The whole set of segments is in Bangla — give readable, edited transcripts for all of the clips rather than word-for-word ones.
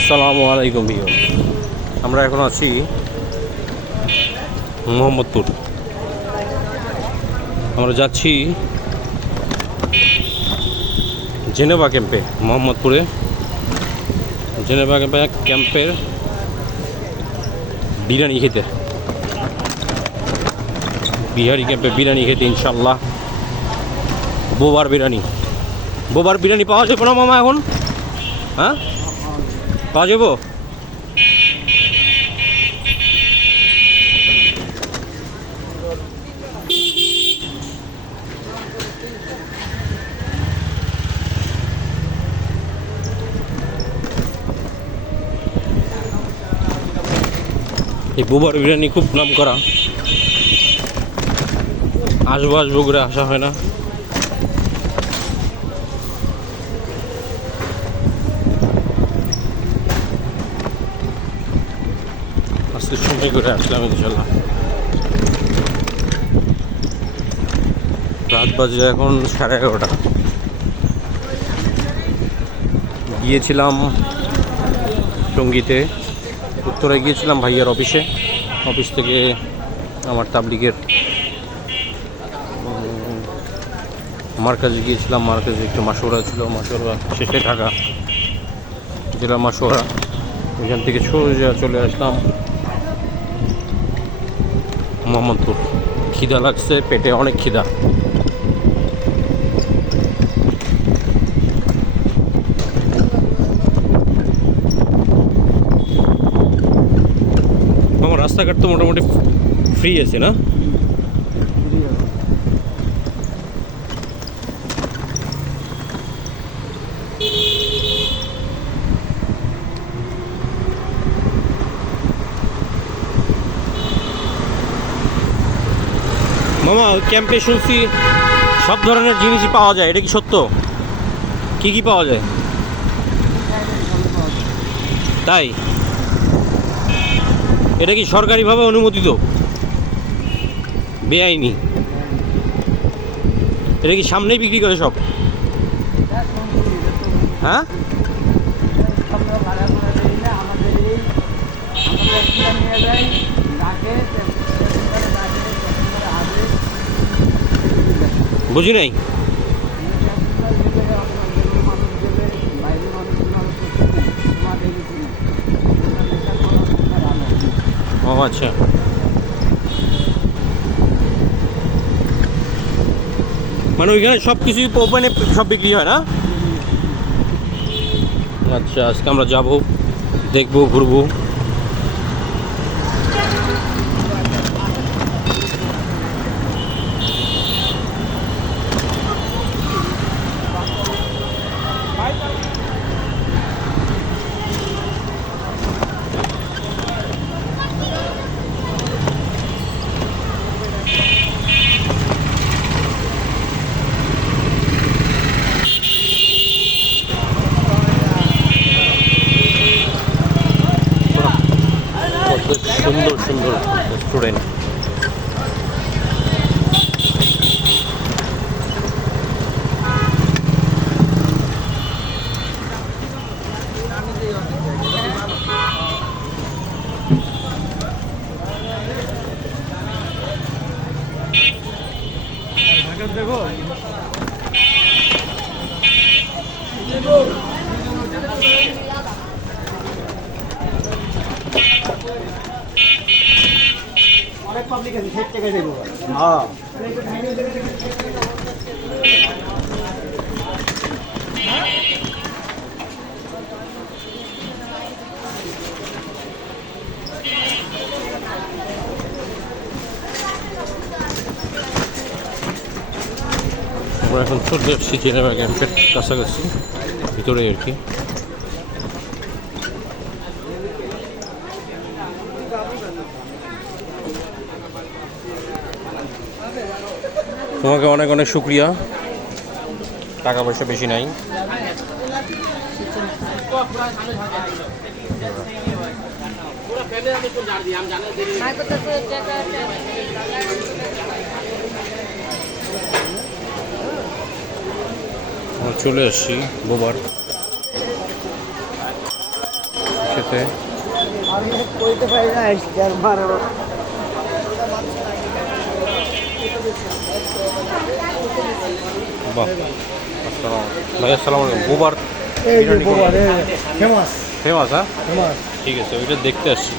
আসসালামু আলাইকুম ভিউ। আমরা এখন আছি মোহাম্মদপুর। আমরা যাচ্ছি জেনেভা ক্যাম্পে, মোহাম্মদপুরে জেনেভা ক্যাম্পের বিরিয়ানি খেতে, বিহারি ক্যাম্পে বিরিয়ানি খেতে ইনশাল্লাহ। বোবার বিরিয়ানি পাওয়া যাবে না মামা এখন? হ্যাঁ, পাওয়া যাব। এই বোবার বিরিয়ানি খুব নাম করা। আসবো করে আসা হয় না। আজকে সময় করে আসলাম ইনশাল্লাহ। রাত বাজে এখন 11:30। গিয়েছিলাম সঙ্গীতে, উত্তরায় গিয়েছিলাম ভাইয়ার অফিস থেকে আমার তাবলিগের মার্কাজে গিয়েছিলাম। মার্কাজে একটু মাসোরা ছিল, মাসোরা শেষে ঢাকা জেলা মাসোরা। ওইখান থেকে চলে আসলাম মোহাম্মদপুর। খিদা লাগছে, পেটে অনেক খিদা। আমার রাস্তাঘাট তো মোটামুটি ফ্রি আছে না? মামা ক্যাম্পে শুনছি সব ধরনের জিনিসই পাওয়া যায়, এটা কি সত্য? কি পাওয়া যায়? তাই? এটা কি সরকারিভাবে অনুমোদিত? বেআইনি? এটা কি সামনেই বিক্রি করে সব? হ্যাঁ, বুঝি নাই। ও আচ্ছা, মানে ওইখানে সব কিছুই ওপেনে সব বিক্রি হয় না? আচ্ছা, আজকে আমরা যাব, দেখবো, ঘুরবো। সুন্দর সুন্দর রেস্টুরেন্ট। অনেক পাবলিক আছে, 60 টাকা দেবো। হ্যাঁ, আমরা এখন চলে এসেছি জেনেভা ক্যাম্পের কাছাকাছি, ভিতরে আর কি। তোমাকে অনেক অনেক শুক্রিয়া। টাকা পয়সা বেশি নাই। চলে আসছি বোবার। আছে। আমি কইতে পারি না স্টার মারো বাহ, ভাই আসসালামু আলাইকুম। বুবার এই যে বিরিয়ানি কোনটা? গোবার ফেমাস ফেমাস, হ্যাঁ ফেমাস ঠিক আছে, ওইটা দেখতে আসছি।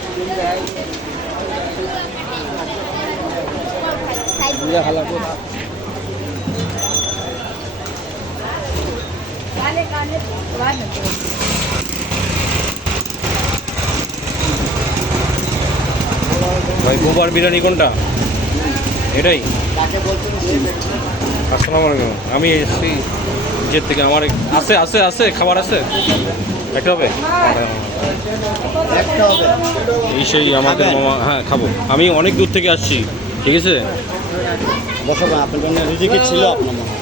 ভাই বুবার বিরিয়ানি কোনটা? এটাই। কাকে বলছেন আসসালামু আলাইকুম, আমি এসেছি নিজের থেকে। আমার আছে আছে আছে খাবার আছে, একটা হবে? একটা হবে এই সেই আমাদের মামা, হ্যাঁ খাবো। আমি অনেক দূর থেকে আসছি, ঠিক আছে। বসাবো আপনার জন্য রিজিকে ছিল আপনার মনে হয়।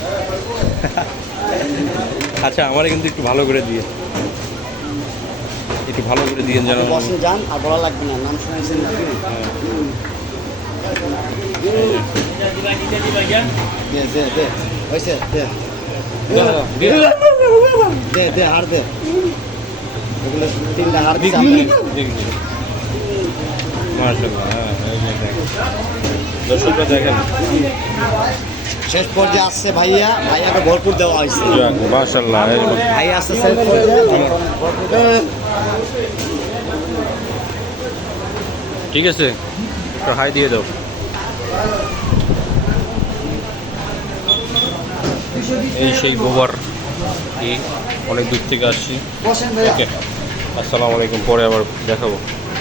আচ্ছা, আমারে কিন্তু একটু ভালো করে দিয়ে, একটু ভালো করে দিয়ে যেন। আপনি বসে যান আর বলা লাগবে না, নাম শুনেছেন নাকি? দে দে দে হয়েছে দে দে দে হার দে এগুলো তিনটা হার দিচ্ছে মাশাআল্লাহ, হ্যাঁ এই যে দেখ। দর্শকরা দেখেন, শেষ পর্যায়ে আসছে ভাইয়া, ভাইয়াকে ভরপুর দেওয়া হয়েছে। যাক, মাশাআল্লাহ। ভাইয়া আসছে শেষ পর্যায়ে ঠিক আছে, একটু হাই দিয়ে দাও। এই সেই বোবার কি, অনেক দূর থেকে আসছি। বসেন ভাইয়া। ওকে, আসসালামু আলাইকুম, পরে আবার দেখাবো।